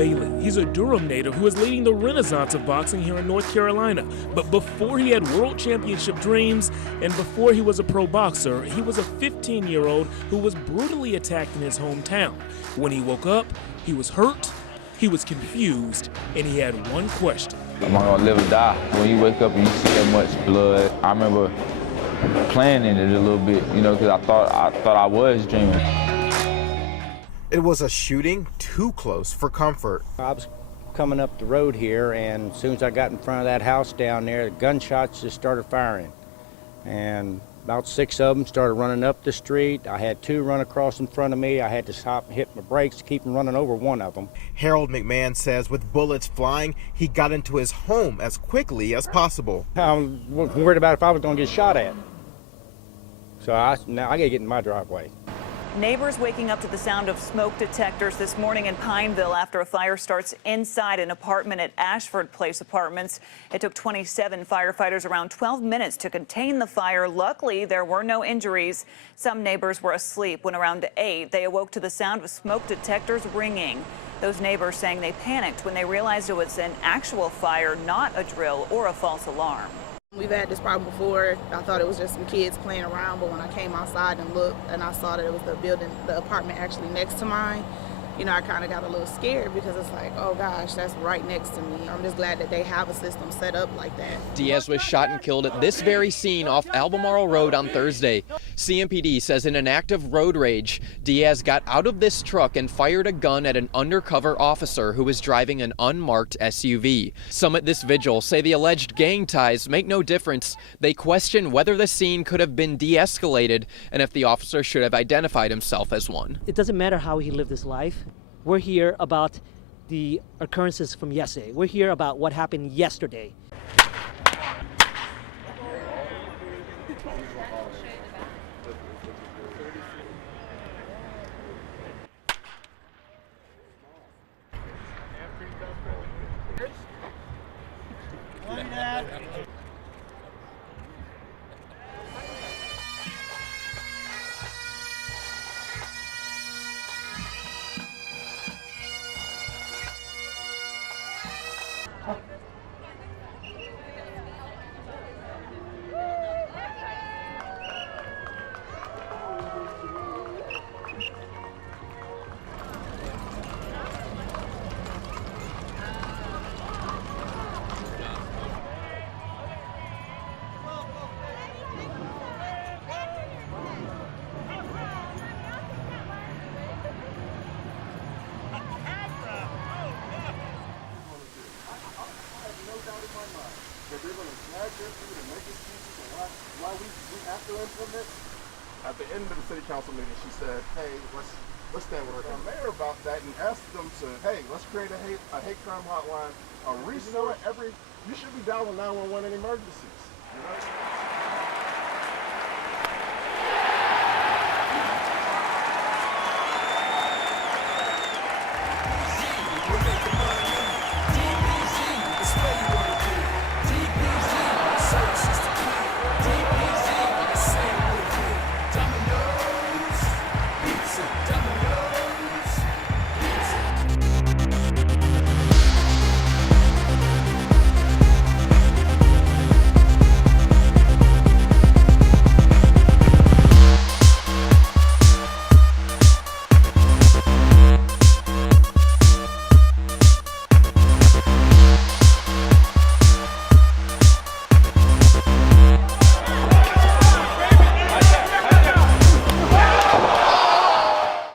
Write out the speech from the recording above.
Bailey. He's a Durham native who is leading the renaissance of boxing here in North Carolina. But before he had world championship dreams and before he was a pro boxer, he was a 15-year-old who was brutally attacked in his hometown. When he woke up, he was hurt, he was confused, and he had one question. Am I gonna live or die? When you wake up and you see that much blood, I remember planning it a little bit, you know, because I thought I was dreaming. It was a shooting too close for comfort. I was coming up the road here, and as soon as I got in front of that house down there, the gunshots just started firing. And about 6 of them started running up the street. I had 2 run across in front of me. I had to stop and hit my brakes to keep from running over one of them. Harold McMahon says with bullets flying, he got into his home as quickly as possible. I was worried about if I was going to get shot at. So now I got to get in my driveway. Neighbors waking up to the sound of smoke detectors this morning in Pineville after a fire starts inside an apartment at Ashford Place Apartments. It took 27 firefighters around 12 minutes to contain the fire. Luckily, there were no injuries. Some neighbors were asleep when around 8 they awoke to the sound of smoke detectors ringing. Those neighbors saying they panicked when they realized it was an actual fire, not a drill or a false alarm. We've had this problem before. I thought it was just some kids playing around, but when I came outside and looked and I saw that it was the apartment actually next to mine, you know, I kind of got a little scared because it's like, oh gosh, that's right next to me. I'm just glad that they have a system set up like that. Diaz was shot and killed at this very scene off Albermarle Road on Thursday. CMPD says in an act of road rage, Diaz got out of this truck and fired a gun at an undercover officer who was driving an unmarked SUV. Some at this vigil say the alleged gang ties make no difference. They question whether the scene could have been de-escalated and if the officer should have identified himself as one. It doesn't matter how he lived his life. We're here about the occurrences from yesterday. We're here about what happened yesterday. At the end of the city council meeting, she said, hey, let's stand with her mayor about that and ask them to, hey, let's create a hate crime hotline, a resource you should be dialing 911 in emergencies, you know?